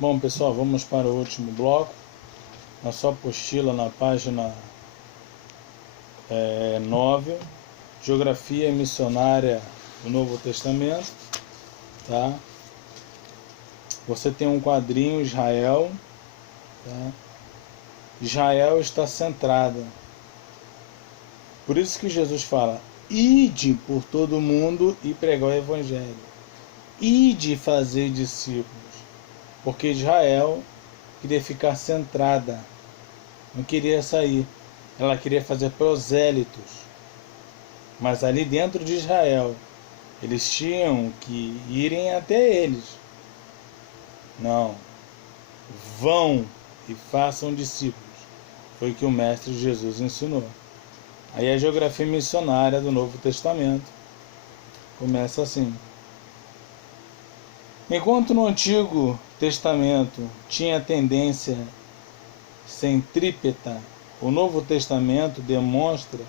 Bom, pessoal, vamos para o último bloco. Na sua apostila, na página 9, Geografia Missionária do Novo Testamento. Tá? Você tem um quadrinho Israel. Tá? Israel está centrada. Por isso que Jesus fala: ide por todo o mundo e pregar o Evangelho. Ide fazer discípulos. Porque Israel queria ficar centrada, não queria sair. Ela queria fazer prosélitos. Mas ali dentro de Israel, eles tinham que irem até eles. Não. Vão e façam discípulos. Foi o que o Mestre Jesus ensinou. Aí a geografia missionária do Novo Testamento começa assim. Enquanto no Antigo Testamento tinha tendência centrípeta, o Novo Testamento demonstra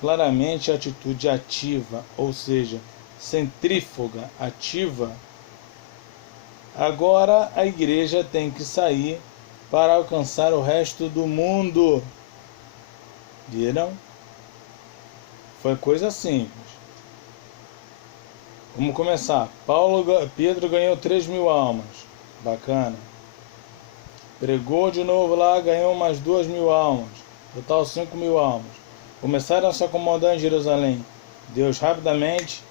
claramente a atitude ativa, ou seja, centrífuga, ativa. Agora a igreja tem que sair para alcançar o resto do mundo. Viram? Foi coisa simples. Vamos começar. Pedro ganhou 3.000 almas. Bacana. Pregou de novo lá, ganhou mais 2.000 almas. Total 5.000 almas. Começaram a se acomodar em Jerusalém. Deus rapidamente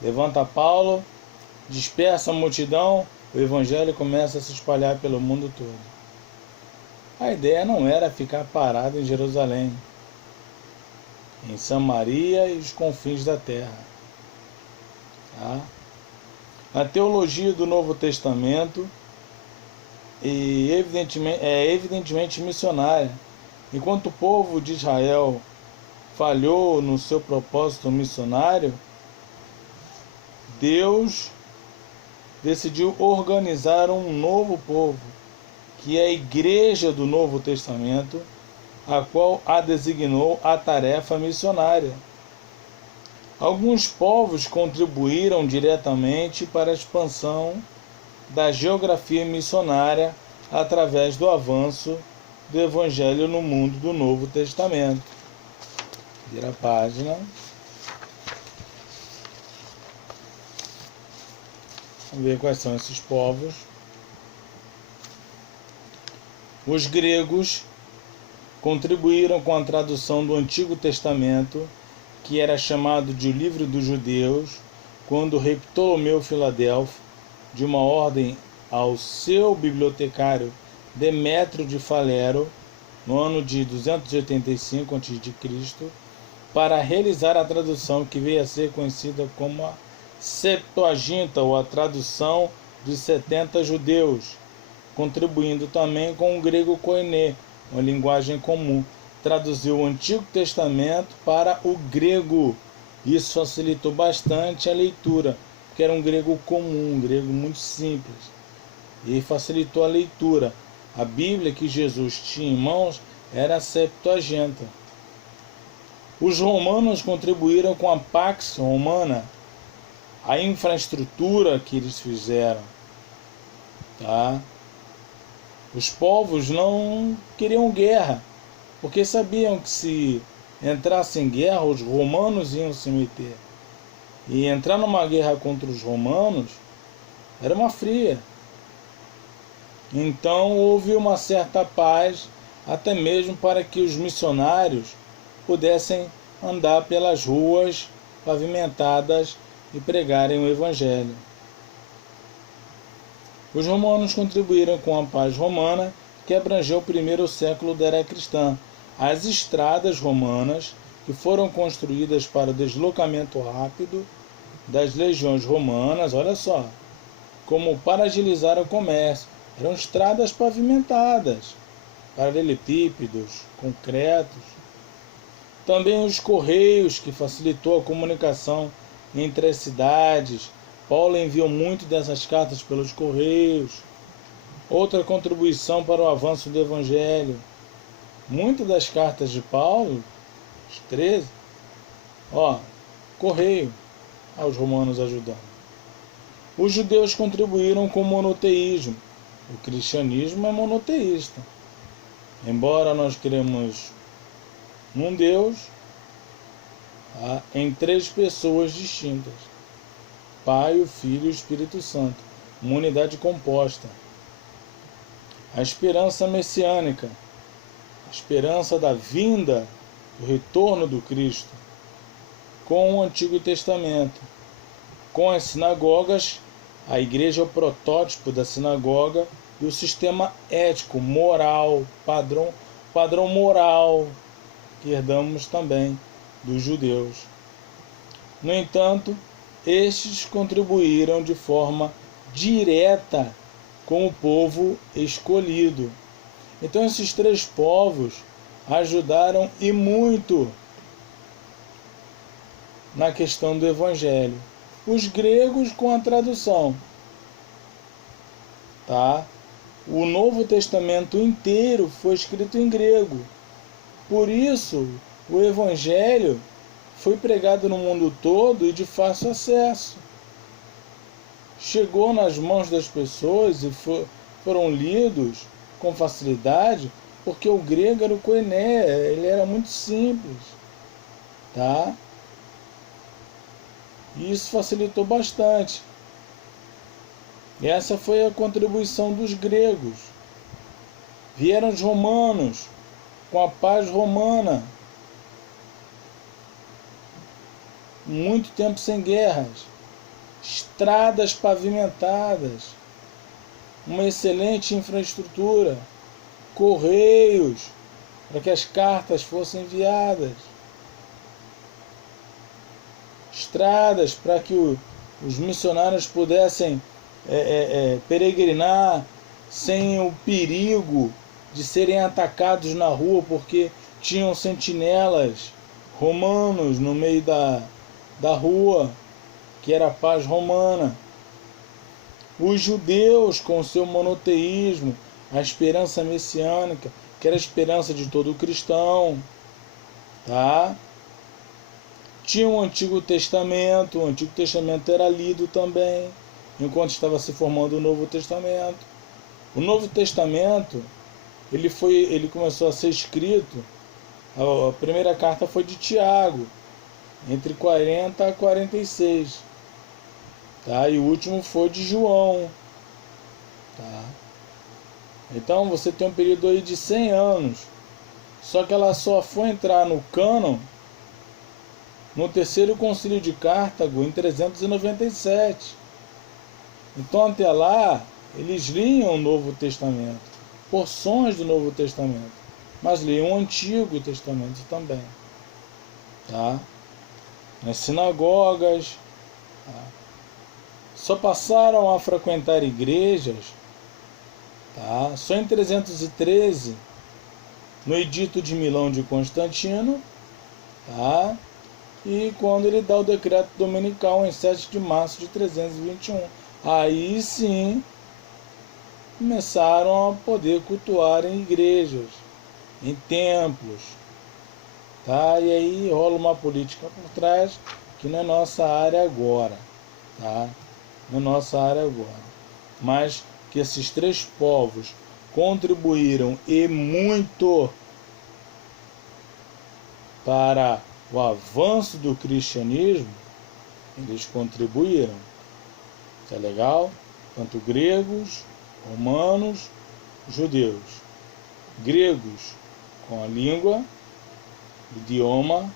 levanta Paulo, dispersa a multidão, o evangelho começa a se espalhar pelo mundo todo. A ideia não era ficar parado em Jerusalém, em Samaria e os confins da terra. Tá? A teologia do Novo Testamento é evidentemente missionária. Enquanto o povo de Israel falhou no seu propósito missionário, Deus decidiu organizar um novo povo, que é a Igreja do Novo Testamento, a qual a designou a tarefa missionária. Alguns povos contribuíram diretamente para a expansão da geografia missionária através do avanço do Evangelho no mundo do Novo Testamento. Vira a página. Vamos ver quais são esses povos. Os gregos contribuíram com a tradução do Antigo Testamento, que era chamado de o Livro dos Judeus, quando o rei Ptolomeu Filadelfo, de uma ordem ao seu bibliotecário Demétrio de Falero, no ano de 285 a.C., para realizar a tradução que veio a ser conhecida como a Septuaginta, ou a tradução dos 70 judeus, contribuindo também com o grego koiné, uma linguagem comum. Traduziu o Antigo Testamento para o grego. Isso facilitou bastante a leitura, porque era um grego comum, um grego muito simples. E facilitou a leitura. A Bíblia que Jesus tinha em mãos era a Septuaginta. Os romanos contribuíram com a Pax Romana, a infraestrutura que eles fizeram. Tá? Os povos não queriam guerra, porque sabiam que se entrasse em guerra, os romanos iam se meter. E entrar numa guerra contra os romanos era uma fria. Então houve uma certa paz, até mesmo para que os missionários pudessem andar pelas ruas pavimentadas e pregarem o Evangelho. Os romanos contribuíram com a paz romana, que abrangeu o primeiro século da era cristã. As estradas romanas, que foram construídas para o deslocamento rápido das legiões romanas, olha só, como para agilizar o comércio, eram estradas pavimentadas, paralelepípedos, concretos. Também os correios, que facilitou a comunicação entre as cidades. Paulo enviou muito dessas cartas pelos correios. Outra contribuição para o avanço do Evangelho. Muitas das cartas de Paulo, os 13, correio, aos romanos ajudando. Os judeus contribuíram com o monoteísmo, O cristianismo é monoteísta. Embora nós cremos num Deus, tá, em 3 pessoas distintas: Pai, o Filho e o Espírito Santo, uma unidade composta. A esperança messiânica, a esperança da vinda, do retorno do Cristo, com o Antigo Testamento, com as sinagogas. A igreja é o protótipo da sinagoga e o sistema ético, moral, padrão moral que herdamos também dos judeus. No entanto, estes contribuíram de forma direta com o povo escolhido. Então esses 3 povos ajudaram e muito na questão do Evangelho. Os gregos com a tradução, tá? O Novo Testamento inteiro foi escrito em grego. Por isso, o Evangelho foi pregado no mundo todo e de fácil acesso. Chegou nas mãos das pessoas e foram lidos com facilidade, porque o grego era o koiné, ele era muito simples, tá? E isso facilitou bastante. E essa foi a contribuição dos gregos. Vieram os romanos com a paz romana. Muito tempo sem guerras. Estradas pavimentadas. Uma excelente infraestrutura. Correios para que as cartas fossem enviadas. Estradas para que os missionários pudessem peregrinar sem o perigo de serem atacados na rua, porque tinham sentinelas romanos no meio da rua, que era a paz romana. Os judeus com seu monoteísmo, a esperança messiânica, que era a esperança de todo cristão, tá? Tinha o Antigo Testamento era lido também, enquanto estava se formando o Novo Testamento. O Novo Testamento, ele começou a ser escrito, a primeira carta foi de Tiago, entre 40 a 46, tá? E o último foi de João, tá? Então você tem um período aí de 100 anos, só que ela só foi entrar no cânon no terceiro concílio de Cartago, em 397. Então até lá, eles liam o Novo Testamento, porções do Novo Testamento, mas liam o Antigo Testamento também, tá? Nas sinagogas, tá? Só passaram a frequentar igrejas, tá? Só em 313, no Edito de Milão de Constantino, tá? E quando ele dá o decreto dominical em 7 de março de 321. Aí sim começaram a poder cultuar em igrejas, em templos, tá? E aí rola uma política por trás que não é nossa área agora, tá? Não é nossa área agora. Mas que esses 3 povos contribuíram e muito para o avanço do cristianismo, eles contribuíram. Tá legal? Tanto gregos, romanos, judeus. Gregos com a língua, idioma.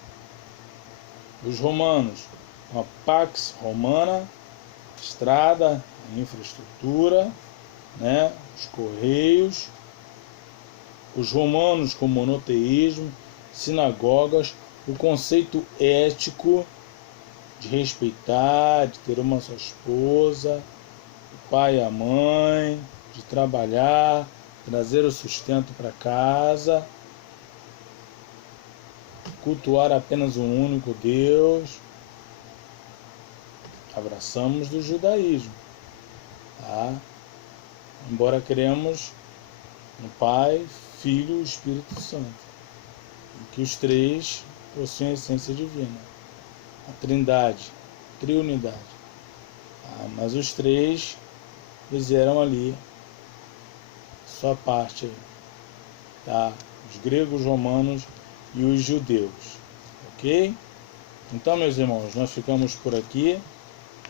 Os romanos com a pax romana, estrada, infraestrutura, né? Os correios. Os romanos com monoteísmo, sinagogas, o conceito ético de respeitar, de ter uma só esposa, o pai e a mãe, de trabalhar, trazer o sustento para casa, cultuar apenas um único Deus. Abraçamos do judaísmo, tá? Embora cremos no Pai, Filho e Espírito Santo, que os 3 possuem a essência divina, a trindade, triunidade. Mas os 3 fizeram ali sua parte aí, tá? Os gregos, romanos e os judeus, ok? Então, meus irmãos, nós ficamos por aqui.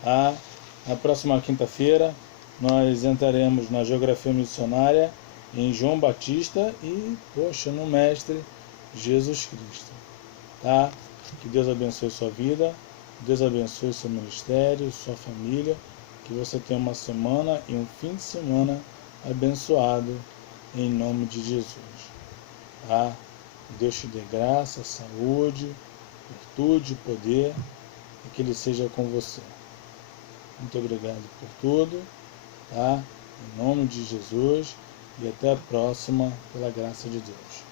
Na próxima quinta-feira nós entraremos na geografia missionária em João Batista e, no Mestre Jesus Cristo, tá? Que Deus abençoe sua vida, Deus abençoe seu ministério, sua família, que você tenha uma semana e um fim de semana abençoado em nome de Jesus, tá? Deus te dê graça, saúde, virtude, poder, e que Ele seja com você. Muito obrigado por tudo, tá? Em nome de Jesus, e até a próxima, pela graça de Deus.